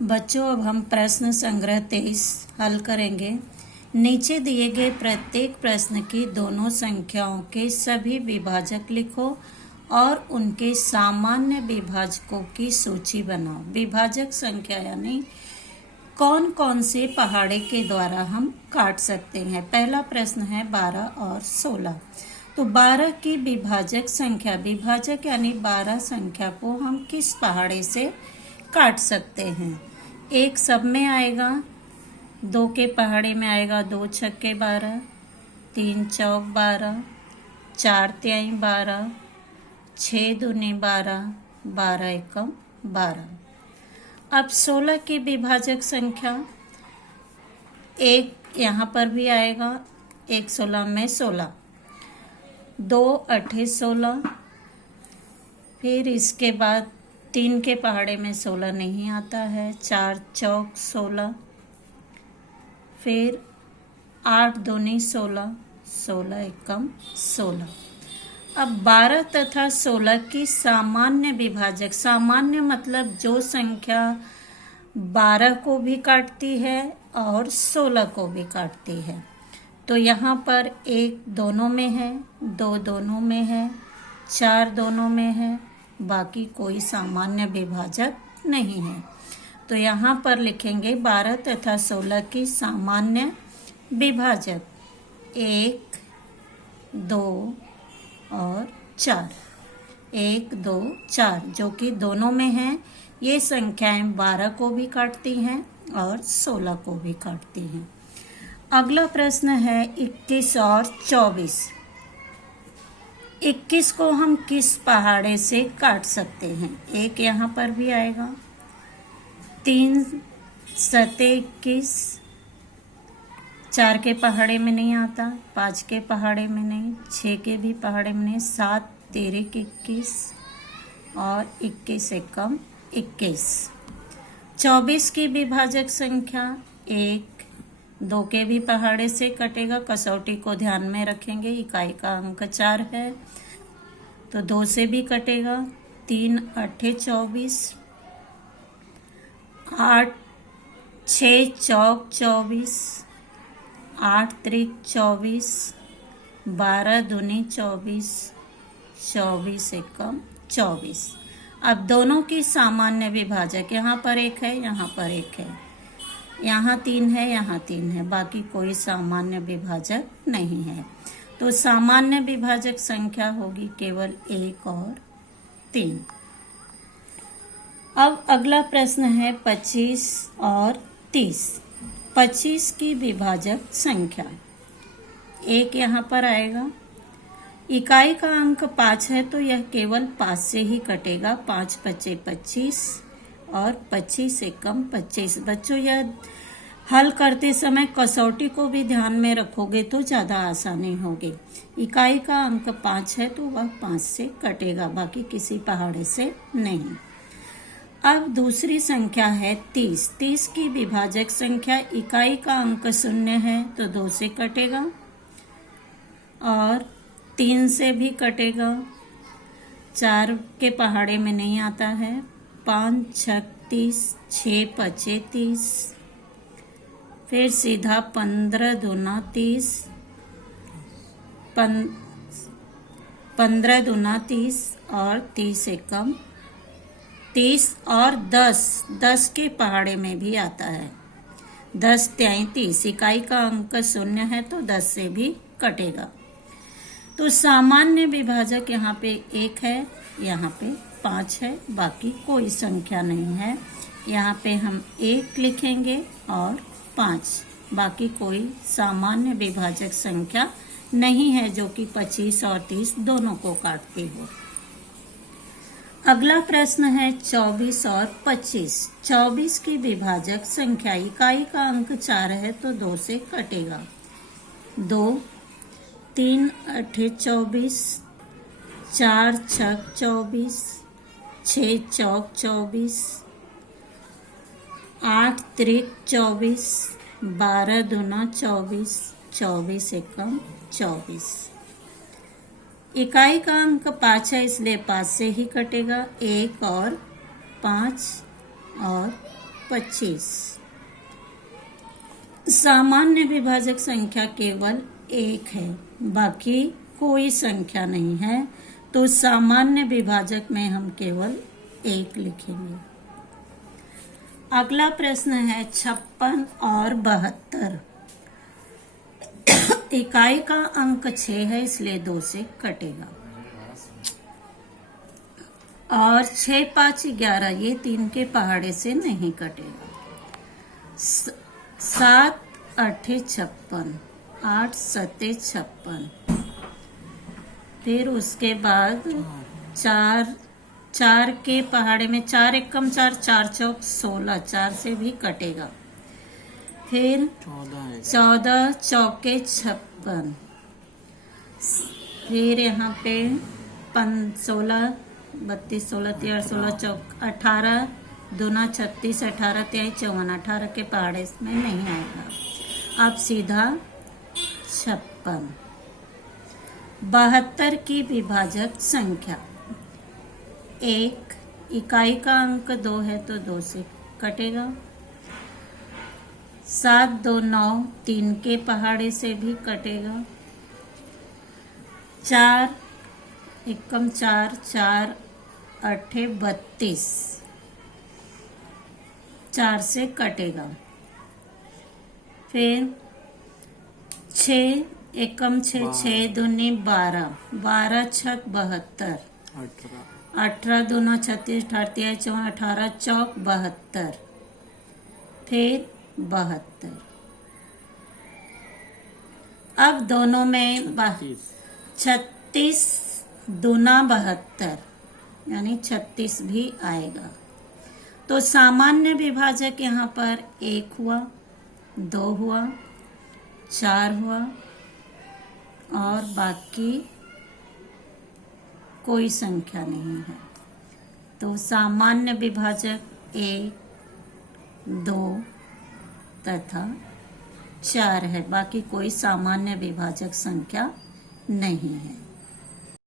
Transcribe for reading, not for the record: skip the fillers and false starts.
बच्चों, अब हम प्रश्न संग्रह 23 हल करेंगे। नीचे दिए गए प्रत्येक प्रश्न की दोनों संख्याओं के सभी विभाजक लिखो और उनके सामान्य विभाजकों की सूची बनाओ। विभाजक संख्या यानी कौन कौन से पहाड़े के द्वारा हम काट सकते हैं। पहला प्रश्न है 12 और 16। तो 12 की विभाजक संख्या, विभाजक यानी 12 संख्या को हम किस पहाड़े से काट सकते हैं। एक सब में आएगा, 2 के पहाड़े में आएगा 2 छक्के 12, 3 चौक 12, 4 तिहाई 12, 6 दूनी 12, 12 एकम 12। अब 16 की विभाजक संख्या, एक यहाँ पर भी आएगा, 1 16 में 16, 2 8 16, फिर इसके बाद 3 के पहाड़े में 16 नहीं आता है, 4 चौक 16, फिर 8 दूनी 16, 16 एकम 16। अब 12 तथा 16 की सामान्य विभाजक, सामान्य मतलब जो संख्या 12 को भी काटती है और 16 को भी काटती है। तो यहाँ पर 1 दोनों में है, 2 दोनों में है, 4 दोनों में है, बाकी कोई सामान्य विभाजक नहीं है। तो यहाँ पर लिखेंगे 12 तथा 16 की सामान्य विभाजक 1, 2 और 4। 1, 2, 4 जो कि दोनों में हैं। ये संख्याएं 12 को भी काटती हैं और 16 को भी काटती हैं। अगला प्रश्न है 21 और 24। 21 को हम किस पहाड़े से काट सकते हैं। एक यहाँ पर भी आएगा, 3 सते 21, 4 के पहाड़े में नहीं आता, 5 के पहाड़े में नहीं, 6 के भी पहाड़े में नहीं, 7 13 21 और 21 एकम 21। 24 की विभाजक संख्या 1, 2 के भी पहाड़े से कटेगा। कसौटी को ध्यान में रखेंगे, इकाई का अंक 4 है तो 2 से भी कटेगा। 3 8 24, 8 6 चौक 24, 8 त्रिक 24, 12 दूनी 24, 24 एकम 24। अब दोनों की सामान्य विभाजक, यहाँ पर 1 है, यहाँ पर 1 है, यहाँ 3 है, यहाँ 3 है, बाकी कोई सामान्य विभाजक नहीं है। तो सामान्य विभाजक संख्या होगी केवल 1 और 3। अब अगला प्रश्न है 25 और 30। 25 की विभाजक संख्या, 1 यहाँ पर आएगा, इकाई का अंक 5 है तो यह केवल 5 से ही कटेगा। 5 5 25 और 25 एकम 25। बच्चों, यह हल करते समय कसौटी को भी ध्यान में रखोगे तो ज़्यादा आसानी होगी। इकाई का अंक 5 है तो वह 5 से कटेगा, बाकी किसी पहाड़े से नहीं। अब दूसरी संख्या है 30। 30 की विभाजक संख्या, इकाई का अंक 0 है तो 2 से कटेगा और 3 से भी कटेगा। 4 के पहाड़े में नहीं आता है। 5 6 30, 6 5 30, फिर सीधा 15 दूना 30, 15 दूना 30 और 30 एकम 30 और 10 के पहाड़े में भी आता है। 10 तिहाई 30, इकाई का अंक 0 है तो 10 से भी कटेगा। तो सामान्य विभाजक यहाँ पे 1 है, यहाँ पे 5 है, बाकी कोई संख्या नहीं है। यहाँ पे हम 1 लिखेंगे और 5, बाकी कोई सामान्य विभाजक संख्या नहीं है जो कि 25 और 30 दोनों को काटती हो। अगला प्रश्न है 24 और 25। 24 की विभाजक संख्या, इकाई का अंक 4 है तो 2 से कटेगा। 2 3 8 24, 4 छक 24, 6 चौक 24, 8 त्रिक 24, 12 दूना 24, 24 एकम 24। इकाई का अंक 5 है इसलिए 5 से ही कटेगा। 1 और 5 और 25। सामान्य विभाजक संख्या केवल एक है, बाकी कोई संख्या नहीं है, तो सामान्य विभाजक में हम केवल एक लिखेंगे। अगला प्रश्न है 56 और 72। इकाई का अंक 6 है, इसलिए 2 से कटेगा। और 6 5 11, ये 3 के पहाड़े से नहीं कटेगा। 7 8 56, 8 7 56। फिर उसके बाद 4 के पहाड़े में 4 एकम 4, 4 चौक 16, 4 से भी कटेगा। फिर 14 चौके 56। फिर यहाँ पे 16 32 16 13 16 चौक 18 दूना 36, 18 23 54, 18 के पहाड़े में नहीं आएगा। अब सीधा 56। 72 की विभाजक संख्या 1, इकाई का अंक 2 है तो 2 से कटेगा। 7 2 9, 3 के पहाड़े से भी कटेगा। 4 एकम 4, 4 8 32, 4 से कटेगा। फिर 6 एकम 6, 6 दूनी 12, 12 छक 72, 18 दूना 36, 18 54, 18 चौक 72। फिर 72। अब दोनों में 36 दूना 72, यानी 36 भी आएगा। तो सामान्य विभाजक यहाँ पर 1 हुआ, 2 हुआ, 4 हुआ और बाकी कोई संख्या नहीं है। तो सामान्य विभाजक 1, 2 तथा 4 है, बाकी कोई सामान्य विभाजक संख्या नहीं है।